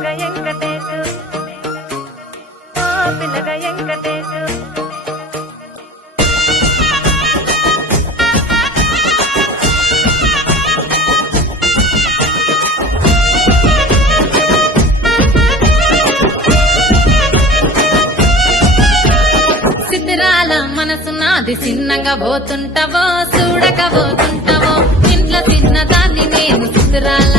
వెంకటేశు ఓ పిల్లగ వెంకటేశు సిద్ధిరాల మనసు నాది చిన్నగా పోతుంటావో చూడక పోతుంటావో ఇంట్లో చిన్నదాన్ని నేను సిద్ధిరాల